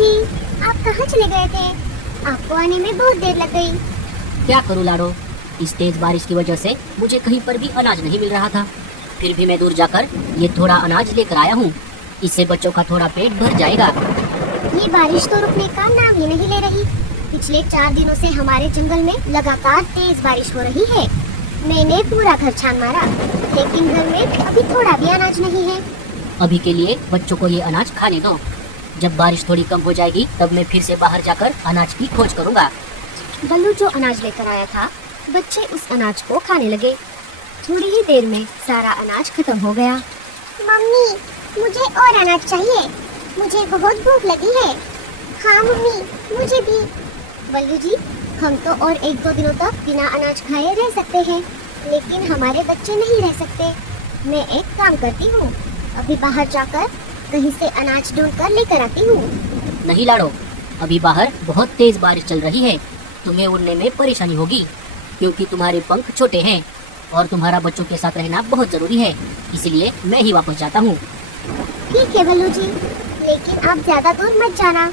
जी, आप कहाँ चले गए थे? आपको आने में बहुत देर लग गई। क्या करूँ लाडो, इस तेज बारिश की वजह से मुझे कहीं पर भी अनाज नहीं मिल रहा था। फिर भी मैं दूर जाकर ये थोड़ा अनाज लेकर आया हूँ। इससे बच्चों का थोड़ा पेट भर जाएगा। ये बारिश तो रुकने का नाम ही नहीं ले रही। पिछले 4 दिनों से हमारे जंगल में लगातार तेज बारिश हो रही है। मैंने पूरा घर छान मारा, लेकिन घर में अभी थोड़ा भी अनाज नहीं है। अभी के लिए बच्चों को ये अनाज खाने दो। जब बारिश थोड़ी कम हो जाएगी तब मैं फिर से बाहर जाकर अनाज की खोज करूँगा। बल्लू जो अनाज लेकर आया था, बच्चे उस अनाज को खाने लगे। थोड़ी ही देर में सारा अनाज खत्म हो गया। मम्मी, मुझे और अनाज चाहिए। मुझे बहुत भूख लगी है। हाँ मम्मी, मुझे भी। बल्लू जी, हम तो और 1-2 दिनों तक बिना अनाज खाए रह सकते हैं, लेकिन हमारे बच्चे नहीं रह सकते। मैं एक काम करती हूँ, अभी बाहर जाकर कहीं से अनाज ढूंढ कर लेकर आती हूँ। नहीं लाडो, अभी बाहर बहुत तेज बारिश चल रही है। तुम्हें उड़ने में परेशानी होगी, क्योंकि तुम्हारे पंख छोटे हैं और तुम्हारा बच्चों के साथ रहना बहुत जरूरी है। इसलिए मैं ही वापस जाता हूँ। ठीक है बल्लू जी, लेकिन आप ज्यादा दूर मत जाना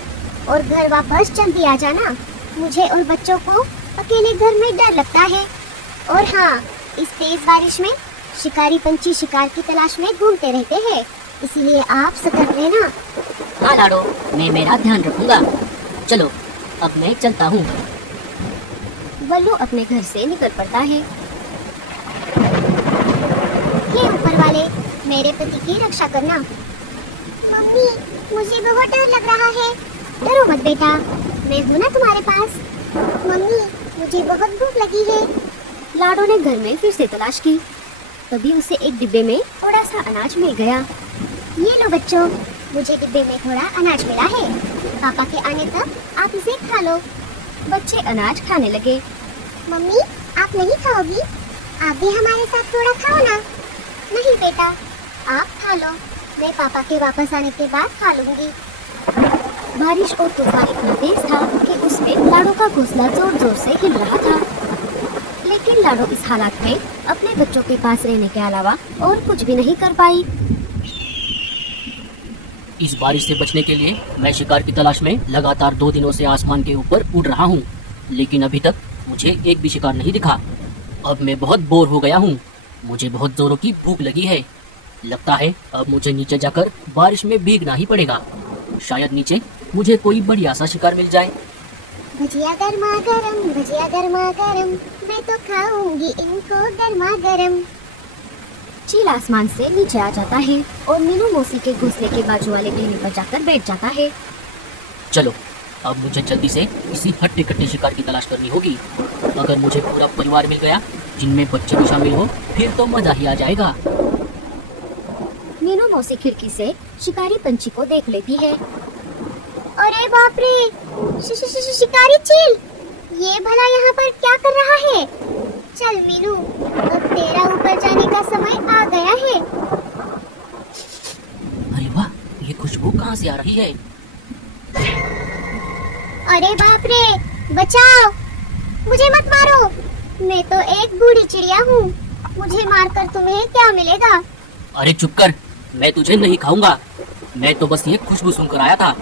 और घर वापस जल्दी आ जाना। मुझे और बच्चों को अकेले घर में डर लगता है। और हाँ, इस तेज बारिश में शिकारी पंछी शिकार की तलाश में घूमते रहते हैं, इसीलिए आप सतर्क रहना। हाँ लाडो, मैं मेरा ध्यान रखूंगा। चलो, अब मैं चलता हूँ। बल्लू अपने घर से निकल पड़ता है। हे ऊपर वाले, मेरे पति की रक्षा करना। मम्मी, मुझे बहुत डर लग रहा है। डरो मत बेटा, मैं हूँ ना तुम्हारे पास। मम्मी, मुझे बहुत भूख लगी है। लाडो ने घर में फिर से तलाश की। तभी उसे एक डिब्बे में थोड़ा सा अनाज मिल गया। ये लो बच्चों, मुझे डिब्बे में थोड़ा अनाज मिला है। पापा के आने तक आप इसे खा लो। बच्चे अनाज खाने लगे। मम्मी, आप नहीं खाओगी? आप भी हमारे साथ थोड़ा खाओ ना। नहीं बेटा, आप खा लो, मैं पापा के वापस आने के बाद खा लूंगी। बारिश और तूफान इतना तेज था कि उसमें लाडो का घोंसला जोर जोर से हिल रहा था। लेकिन लाडो इस हालात में अपने बच्चों के पास रहने के अलावा और कुछ भी नहीं कर पाई। इस बारिश से बचने के लिए मैं शिकार की तलाश में लगातार 2 दिनों से आसमान के ऊपर उड़ रहा हूँ, लेकिन अभी तक मुझे एक भी शिकार नहीं दिखा। अब मैं बहुत बोर हो गया हूँ। मुझे बहुत जोरों की भूख लगी है। लगता है अब मुझे नीचे जाकर बारिश में भीगना ही पड़ेगा। शायद नीचे मुझे कोई बढ़िया सा शिकार मिल जाए। भजिया गर्मा गरम, भजिया गर्मा गरम, मैं तो खाऊंगी इनको गर्मा गरम। चील आसमान से नीचे आ जाता है और मीनू मौसी के घोंसले के बाजू वाले टहनी पर जाकर बैठ जाता है। चलो, अब मुझे जल्दी से किसी हट्टे कट्टे शिकार की तलाश करनी होगी। अगर मुझे पूरा परिवार मिल गया जिनमें बच्चे भी शामिल हो, फिर तो मजा ही आ जाएगा। मीनू मौसी खिड़की से शिकारी पंछी को देख लेती है। अरे बाप रे, शिकारी चील, ये भला यहाँ पर क्या कर रहा है? चल मीनू, अब तेरा ऊपर जाने का समय आ गया है। अरे वाह, ये खुशबू कहाँ से आ रही है? अरे बाप रे, बचाओ, मुझे मत मारो। मैं तो एक बूढ़ी चिड़िया हूँ, मुझे मारकर तुम्हें क्या मिलेगा? अरे चुप कर, मैं तुझे नहीं खाऊंगा। मैं तो बस ये खुशबू सुनकर आया था।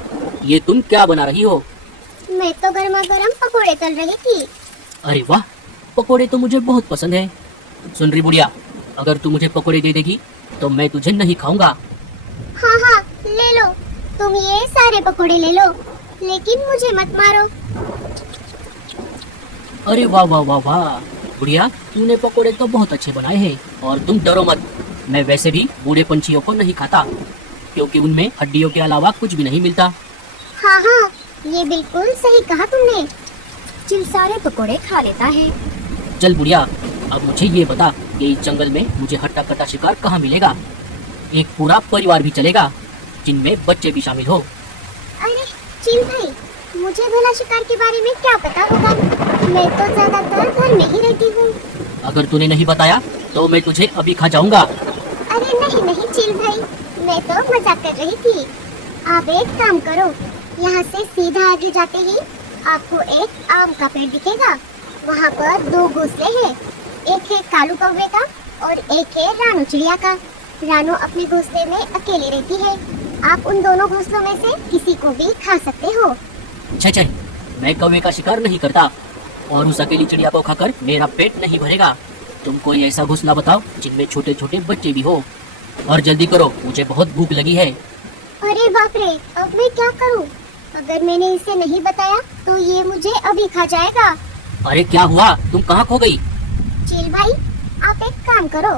ये तुम क्या बना रही हो? मैं तो गर्मा गर्म पकोड़े तल रही थी। अरे वाह, पकोड़े तो मुझे बहुत पसंद है। सुन रही बुढ़िया, अगर तू मुझे पकोड़े दे देगी तो मैं तुझे नहीं खाऊंगा। हाँ हाँ, ले लो, तुम ये सारे पकोड़े ले लो, लेकिन मुझे मत मारो। अरे वाह वाह वाह वाह, बुढ़िया तूने पकोड़े तो बहुत अच्छे बनाए हैं। और तुम डरो मत, मैं वैसे भी बूढ़े पंछियों को नहीं खाता, क्योंकि उनमें हड्डियों के अलावा कुछ भी नहीं मिलता। हाँ हाँ, ये बिल्कुल सही कहा तुमने। चिल सारे पकोड़े खा लेता है। चल बुढ़िया, अब मुझे ये बता कि इस जंगल में मुझे हट्टा कट्टा शिकार कहाँ मिलेगा? एक पूरा परिवार भी चलेगा, जिनमें बच्चे भी शामिल हो। अरे चिल भाई, मुझे भला शिकार के बारे में क्या पता होगा? मैं तो ज्यादातर घर में ही रहती हूँ। अगर तूने नहीं बताया तो मैं तुझे अभी खा जाऊंगा। अरे नहीं नहीं चिल भाई, मैं तो मजाक कर रही थी। आप एक काम करो, यहाँ से सीधा आगे जाते ही आपको एक आम का पेड़ दिखेगा। वहाँ पर 2 घोंसले हैं, एक है कालू कौवे का और एक है रानू चिड़िया का। रानू अपने घोंसले में अकेली रहती है आप उन दोनों घोंसलों में से किसी को भी खा सकते हो। छे छे, मैं कौवे का शिकार नहीं करता और उस अकेली चिड़िया को खाकर मेरा पेट नहीं भरेगा। तुम कोई ऐसा घोंसला बताओ जिनमें छोटे छोटे बच्चे भी हो, और जल्दी करो, मुझे बहुत भूख लगी है। अरे बाप रे, अब मैं क्या करूं? अगर मैंने इसे नहीं बताया तो ये मुझे अभी खा जाएगा। अरे क्या हुआ, तुम कहाँ खो गई? चील भाई, आप एक काम करो,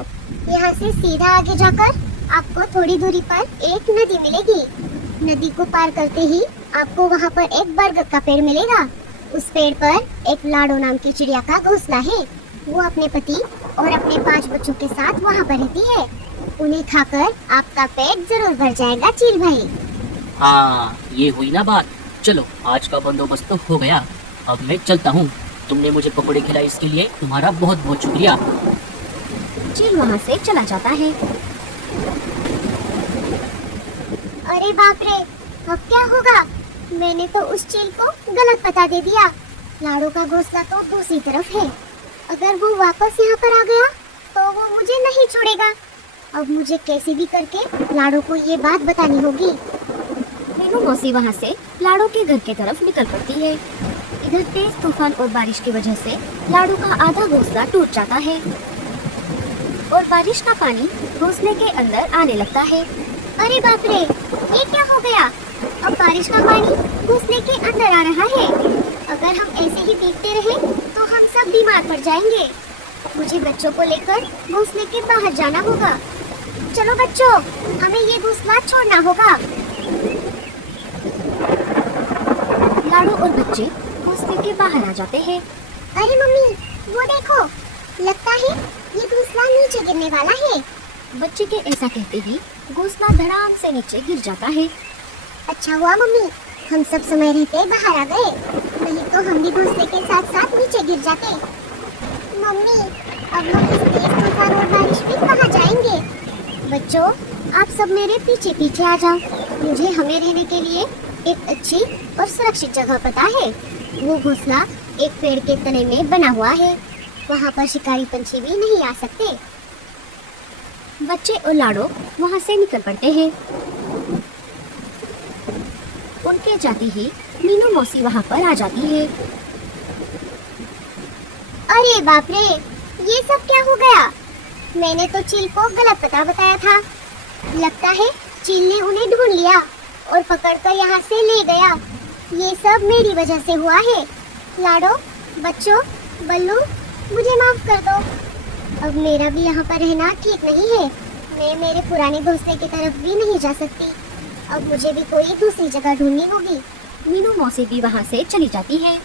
यहाँ से सीधा आगे जाकर आपको थोड़ी दूरी पर एक नदी मिलेगी। नदी को पार करते ही आपको वहाँ पर एक बरगद का पेड़ मिलेगा। उस पेड़ पर एक लाडो नाम की चिड़िया का घोंसला है। वो अपने पति और अपने 5 बच्चों के साथ वहाँ पर रहती है। उन्हें खाकर आपका पेट जरूर भर जाएगा चील भाई। हाँ, ये हुई ना बात। चलो, आज का बंदोबस्त तो हो गया। अब मैं चलता हूँ। तुमने मुझे पकौड़े खिलाए, इसके लिए तुम्हारा बहुत बहुत शुक्रिया। चील वहाँ से चला जाता है। अरे बाप रे, अब क्या होगा? मैंने तो उस चील को गलत पता दे दिया। लाडो का घोंसला तो दूसरी तरफ है। अगर वो वापस यहाँ पर आ गया तो वो मुझे नहीं छोड़ेगा। अब मुझे कैसे भी करके लाडो को ये बात बतानी होगी। मीनू मौसी वहाँ से लाडो के घर की तरफ निकल पड़ती है। इधर तेज तूफान और बारिश की वजह से लाडो का आधा घोंसला टूट जाता है और बारिश का पानी घोंसले के अंदर आने लगता है। अरे बाप रे, ये क्या हो गया? अब बारिश का पानी घोंसले के अंदर आ रहा है। अगर हम ऐसे ही भीगते रहे तो हम सब बीमार पड़ जाएंगे। मुझे बच्चों को लेकर घोंसले के बाहर जाना होगा। चलो बच्चों, हमें ये घोंसला छोड़ना होगा। लाडो और बच्चे घोंसले के बाहर आ जाते हैं। अरे मम्मी, वो देखो, लगता है ये घोंसला नीचे गिरने वाला है। बच्चे के ऐसा कहते ही घोंसला धड़ाम से नीचे गिर जाता है। अच्छा हुआ मम्मी, हम सब समय रहते बाहर आ गए, नहीं तो हम भी घोंसले के साथ साथ नीचे गिर जाते। मम्मी, अब हम इस तेज तूफान और बारिश में कहाँ जाएंगे? बच्चों, आप सब मेरे पीछे पीछे आ जाओ। मुझे हमें रहने के लिए एक अच्छी और सुरक्षित जगह पता है। वो घोंसला एक पेड़ के तने में बना हुआ है। वहाँ पर शिकारी पंछी भी नहीं आ सकते। बच्चे और लाडो वहाँ से निकल पड़ते हैं। उनके जाते ही मीनू मौसी वहाँ पर आ जाती है। अरे बाप रे, ये सब क्या हो गया? मैंने तो चील को गलत पता बताया था। लगता है चील ने उन्हें ढूंढ लिया और पकड़कर यहाँ से ले गया। ये सब मेरी वजह से हुआ है। लाडो, बच्चों, बल्लू, मुझे माफ कर दो। अब मेरा भी यहाँ पर रहना ठीक नहीं है। मैं मेरे पुराने घोंसले की तरफ भी नहीं जा सकती। अब मुझे भी कोई दूसरी जगह ढूंढनी होगी। मीनू मौसी भी वहाँ से चली जाती है।